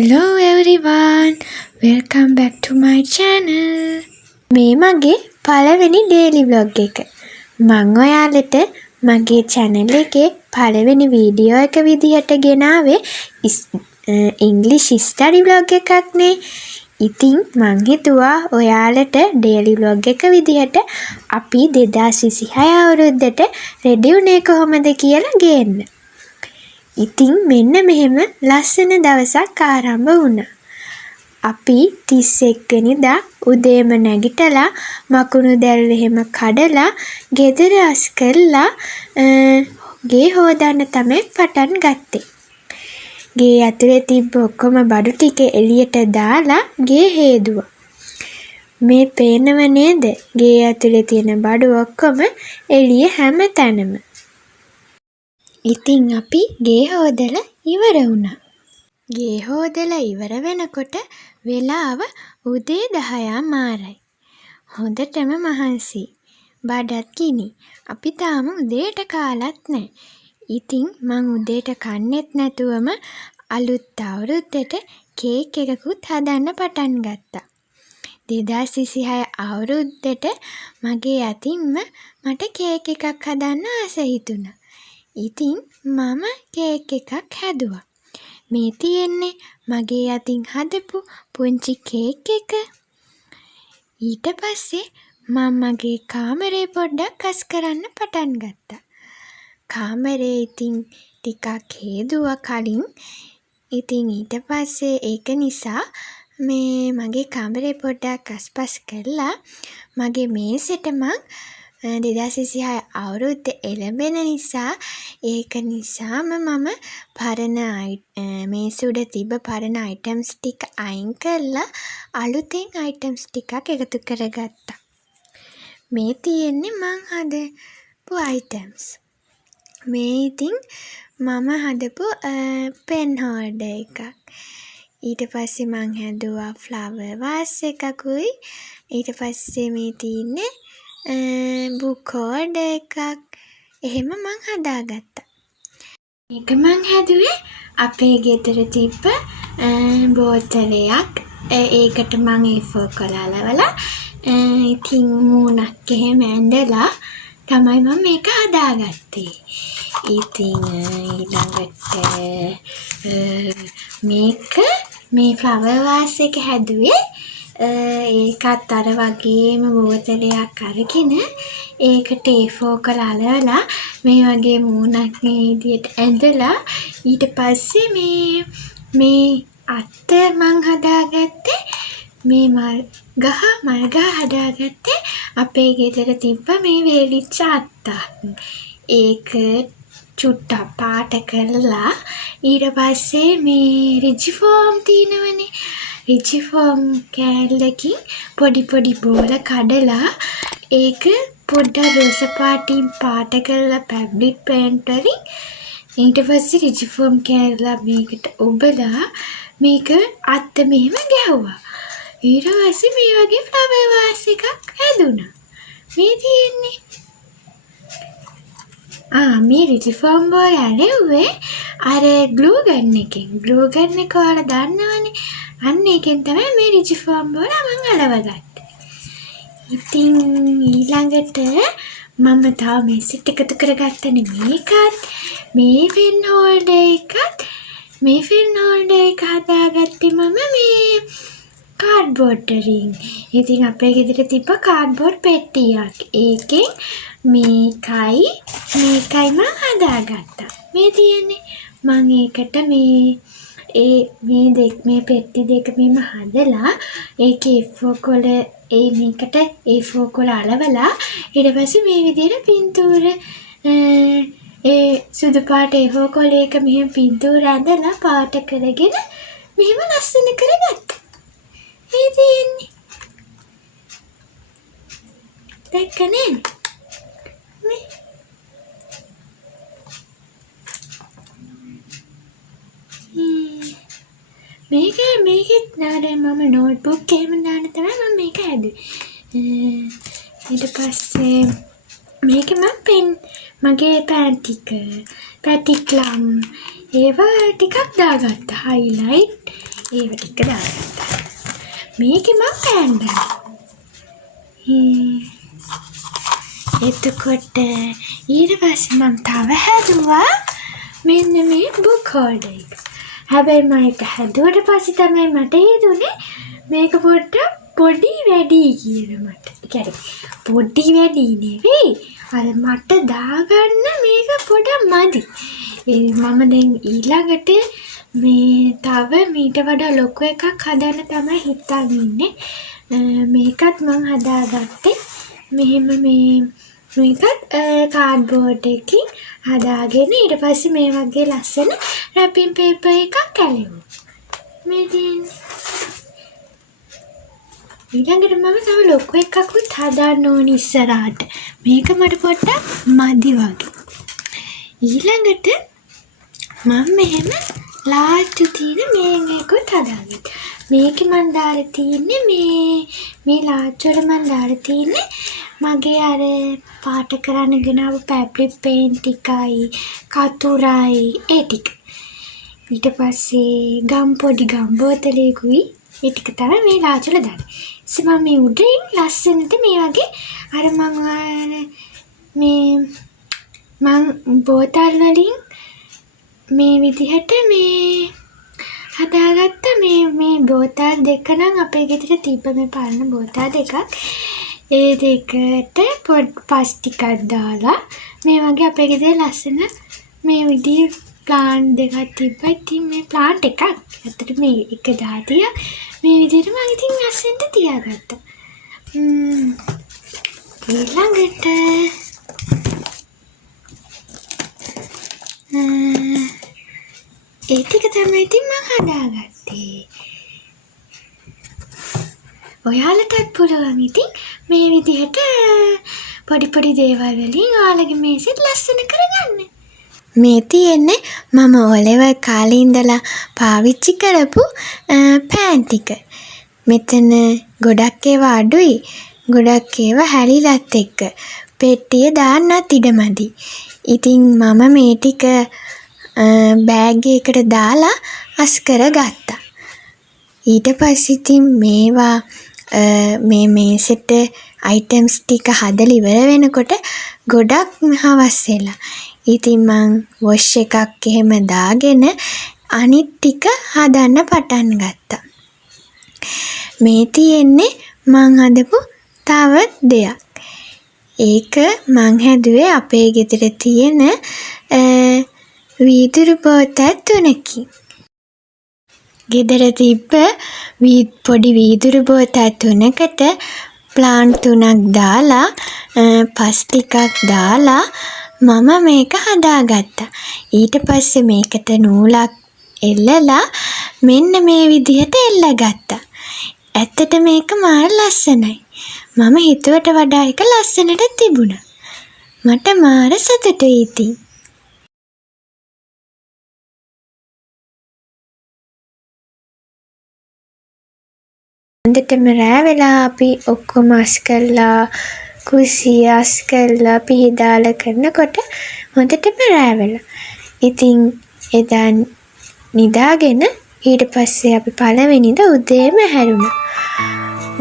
Hello everyone, welcome back to my channel. මේ මගේ පළවෙනි daily vlog එක. මම ඔයාලට මගේ channel එකේ පළවෙනි වීඩියෝ එක විදිහට ගෙනාවේ English study vlog එකක් නේ. ඉතින් මං හිතුවා ඔයාලට daily vlog එක විදිහට අපි 2026 අවුරුද්දට ready වුණේ කොහොමද කියලා ගේන්න. ඉතින් මෙන්න මෙහෙම ලස්සන දවසක් ආරම්භ වුණා. අපි 31 වෙනිදා උදේම නැගිටලා මකුණු දැල් එහෙම කඩලා ගෙදර අස් කරලා ගේ හොදන්න තමයි පටන් ගත්තේ. ගේ ඇතුලේ තිබ්බ ඔක්කොම බඩු ටික එළියට දාලා ගේ හේදුවා. මේ පේනව නේද? ගේ ඇතුලේ තියෙන බඩු ඔක්කොම එළිය හැම තැනම. ඉතින් අපි ගේ හොදලා ඉවර වුණා. ගේ හොදලා ඉවර වෙනකොට වෙලාව උදේ 10 මාරයි. හොඳටම මහන්සි. බඩත් කිනි. අපි තාම උදේට කාලත් නැහැ. ඉතින් මං උදේට කන්නෙත් නැතුවම අලුත් අවුරුද්දට කේක් එකකුත් හදන්න පටන් ගත්තා. 2026 අවුරුද්දට මගේ අතින්ම මට කේක් එකක් හදන්න ආස හිතුණා. ඉතින් මම කේක් එකක් හැදුවා. මේ තියෙන්නේ මගේ අතින් හදපු පුංචි කේක් එක. ඊට පස්සේ මම මගේ කාමරේ පොඩ්ඩක් අස් කරන්න පටන් ගත්තා. කාමරේ ඉතින් ටිකක් හේදුවා කලින්. ඉතින් ඊට පස්සේ ඒක නිසා මේ මගේ කාමරේ පොඩ්ඩක් අස්පස් කරලා මගේ මේසෙට මං 2026 අවුරුද්ද එළඹෙන නිසා ඒක නිසාම මම පරණ මේසෙ උඩ තිබ්බ පරණ අයිටම්ස් ටික අයින් කරලා අලුතෙන් අයිටම්ස් ටිකක් එකතු කරගත්තා. මේ තියෙන්නේ මං හදපු අයිටම්ස්. මේ ඉතින් මම හදපු පෙන් හෝල්ඩර් එකක්. ඊට පස්සේ මං හැදුවා ෆ්ලවර් වාස් එකකුයි. ඊට පස්සේ මේ තියෙන්නේ බුක් හෝල්ඩර් එකක්. එහෙම මං හදාගත්තා. මේක මං හැදුවේ අපේ ගෙදර තිබ්බ බෝතලයක්. ඒකට මං A4 කොලවලා ඉතින් මූණක් එහෙම ඇඳලා තමයි මම මේක හදාගත්තේ. ඉතින් ඊළඟට මේ ෆ්ලවර් වාස් එක හැදුවේ ඒකත් අර වගේම බෝතලයක් අරගෙන ඒකට A4 කොලවලා මේ වගේ මූණක් මේ විදියට ඇඳලා ඊට පස්සේ මේ අත්ත මං හදාගත්තේ මේ මල් ගහ හදාගත්තේ අපේ ගෙදර තිබ්බ මේ වේලිච්ච අත්තක්. ඒක චුට්ටක් පාට කරලා ඊට පස්සේ මේ රිජි ෆෝම් තියෙනවනේ. රිජි ෆෝම් කෑල්ලකින් පොඩි බෝල කඩලා ඒක පොඩ්ඩක් රෝස පාටින් පාට කරලා ෆැබ්‍රික් පේන්ට් වලින් ඊට පස්සේ රිජි ෆෝම් කෑල්ල මේකට ඔබලා මේක අත්ත මෙහෙම ගැහුවා. ඊට පස්සේ මේ වගේ ෆ්ලවර් වාස් එකක් හැදුණා. මේ තියෙන්නේ මේ රිජි ෆෝම් බෝල ඇලෙව්වේ අර ග්ලූ ගන් එකෙන්. ග්ලූ ගන් එක ඔයාලා දන්නවනේ. අන්න ඒකෙන් තමයි මේ රිජි ෆෝම් බෝල මම අලවගත්තේ. ඉතින් ඊළඟට මම තව මේසෙට එකතු කරගත්තනේ මේකත්. මේ පෙන් හෝල්ඩර් එකත්. මේ පෙන් හෝල්ඩර් එක හදාගත්තේ මම මේ කාඩ්බෝඩ් වලින්. ඉතින් අපේ ගෙදර තිබ්බ කාඩ්බෝඩ් පෙට්ටියක්. ඒකෙන් මේකයි මම හදාගත්තා. මේ තියෙන්නේ මම ඒකට මේ පෙට්ටි දෙක මෙහෙම හදලා ඒකේ A4 කොළ මේකට A4 කොළ අලවලා ඊට පස්සේ මේ විදිහට පින්තූර සුදු පාට A4 කොළයක මෙහෙම පින්තූර ඇඳලා පාට කරගෙන මෙහෙම ලස්සන කරගත්තා. මේ තියෙන්නේ දැක්ක නේද? මේකෙත් නාඩේ මම නෝට්බුක් එහෙම දාන්න තමයි මම මේක හැදුවේ. ඊට පස්සේ මේක මම මගේ පැටික්ලම් ඒවා ටිකක් දාගත්තා. හයිලයිට් ඒව ටික දාගත්තා. මේකේ මම පෑන්දා. එතකොට ඊට පස්සේ මම තව හැදුවා මෙන්න මේ බුක් හෝල්ඩර් එක. හැබැයි මම ඒක හැදුවට පස්සේ තමයි මට හිතුනේ මේක පොඩ්ඩක් පොඩි වැඩි කියලා මට. ඒ කියන්නේ පොඩි වැඩි නෙවෙයි. අර මට දාගන්න මේක පොඩක් මදි. මම දැන් ඊළඟට මේ තව මීට වඩා ලොකු එකක් හදන්න තමයි හිතාගෙන ඉන්නේ. මේකත් මම හදාගත්තේ මෙහෙම මේකත් කාඩ්බෝඩ් එකකින් හදාගෙන ඊට පස්සේ මේ වගේ ලස්සන රැපින් පේපර් එකක් ඇලෙමු. මේ තියෙන්නේ. ඊළඟට මම තව ලොකු එකකුත් හදන්න ඕනි ඉස්සරහට. මේක මට පොඩ්ඩක් මදි වගේ. ඊළඟට මම මෙහෙම ලාච්චු තියෙන මේකකුත් හදාගත්තා. මේකේ මම දාලා තියන්නේ මේ ලාච්චු වල මම දාලා තියන්නේ මගේ අර පාට කරන්න ගෙනාවු ෆැබ්‍රික් පේන්ට් ටිකයි කතුරයි ඒ ටික. ඊට පස්සේ ගම් බෝතලෙකුයි ඒ ටික තමයි මේ ලාච්චු වල දාන්නේ. ඉතින් මම මේ උඩින් ලස්සනට මේ වගේ අර මම බෝතල් වලින් මේ විදිහට මේ හදාගත්ත මේ බෝතල් දෙක නම් අපේ ගෙදර තිබ්බ මේ පරණ බෝතල් දෙකක්. ඒ දෙකට පස් ටිකක් දාලා මේ වගේ අපේ ගෙදර ලස්සන මේ විදිහ ප්ලාන්ට් දෙකක් තිබ්බා. ඉතින් මේ ප්ලාන්ට් එකක් ඇත්තට මේ එක දාතියා මේ විදිහට මම ඉතින් ලස්සනට තියාගත්තා. ඊළඟට ඒ ටික තමයි ඉතින් මම හදාගත්තේ. ඔයාලටත් පුළුවන් ඉතින් මේ විදිහට පොඩි දේවල් වලින් ඔයාලගේ මේසෙත් ලස්සන කරගන්න. මේ තියෙන්නේ මම ඔලෙවල් කාලේ ඉඳලා පාවිච්චි කරපු පෑන් ටික. මෙතන ගොඩක් ඒවා අඩුයි. ගොඩක් ඒවා හැලිලත් එක්ක. පෙට්ටිය දාන්නත් ඉඩමදි. ඉතින් මම මේ ටික බෑග් එකකට දාලා අස් කරගත්තා. ඊට පස්සේ ඉතින් මේවා මේ මේසෙට අයිටම්ස් ටික හදලා ඉවර වෙනකොට ගොඩක් හවස් වෙලා. ඉතින් මං වොෂ් එකක් එහෙම දාගෙන අනිත් ටික හදන්න පටන් ගත්තා. මේ තියෙන්නේ මං හදපු තව දෙයක්. ඒක මං හැදුවේ අපේ ගෙදර තියෙන වීදුරු බෝතල් 3කින්. ගෙදර තිබ්බ පොඩි වීදුරු බෝතල් 3කට ප්ලාන්ට් 3ක් දාලා පස් ටිකක් දාලා මම මේක හදාගත්තා. ඊට පස්සේ මේකට නූලක් එල්ලලා මෙන්න මේ විදිහට එල්ලගත්තා. ඇත්තට මේක මාර ලස්සනයි. මම හිතුවට වඩා එක ලස්සනට තිබුණා. මට මාර සතුටුයි ඉතින්. හොඳටම රෑ වෙලා අපි ඔක්කොම අස් කරලා කුස්සිය අස් කරලා පිහදාලා කරනකොට හොඳටම රෑ වෙලා. ඉතින් එදා නිදාගෙන ඊට පස්සේ අපි පළවෙනිද උදේම ඇහැරුණා.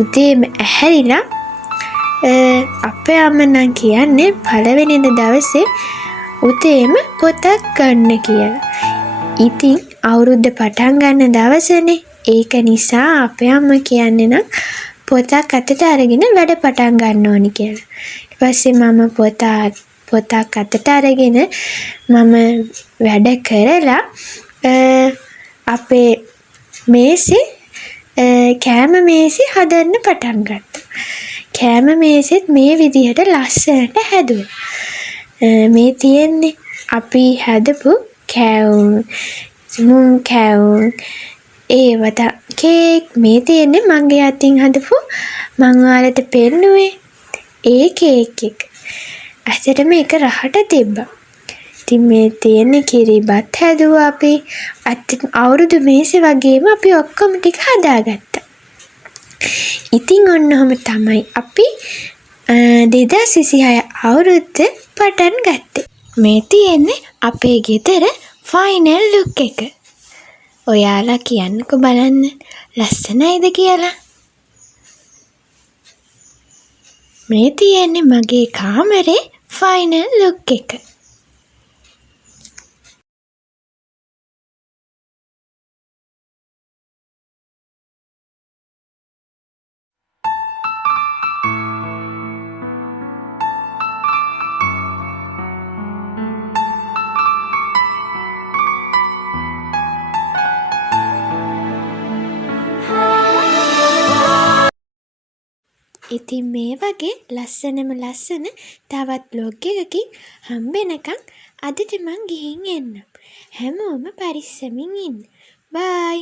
උදේම ඇහැරිලා අපේ අම්මා නම් කියන්නේ පළවෙනිද දවසේ උදේම පොතක් ගන්න කියලා. ඉතින් අවුරුද්ද පටන් ගන්න දවසනේ. ඒක නිසා අපේ අම්මා කියන්නේ නම් පොතක් අතට අරගෙන වැඩ පටන් ගන්න ඕනි කියලා. ඊට පස්සේ මම පොතක් අතට අරගෙන මම වැඩ කරලා අපේ මේසේ කෑම මේසේ හදන්න පටන් ගත්තා. කෑම මේසෙත් මේ විදිහට ලස්සනට හැදුවා. මේ තියෙන්නේ අපි හදපු කෑවුම් මුං කෑවුම් ඒවට කේක්. මේ තියෙන්නේ මගේ අතින් හදපු මං ඔයාලට පෙන්නුවේ ඒ කේක් එක. ඇත්තටම ඒක රහට තිබ්බා. ඉතින් මේ තියෙන්නේ කිරිබත් හැදුවා අපි. අවුරුදු මේසේ වගේම අපි ඔක්කොම ටික හදාගත්තා. ඉතින් ඔන්න ඔහම තමයි අපි 2026 අවුරුද්ද පටන් ගත්තේ. මේ තියෙන්නේ අපේ ගෙදර ෆයිනල් ලුක් එක. ඔයාලා කියන්නකෝ බලන්න ලස්සනයිද කියලා. මේ තියෙන්නේ මගේ කාමරේ ෆයිනල් ලුක් එක. ඉතින් මේ වගේ ලස්සනම ලස්සන තවත් බ්ලොග් එකකින් හම්බෙනකන් අදට මං ගිහින් එන්නම්. හැමෝම පරිස්සමින් ඉන්න. බයි.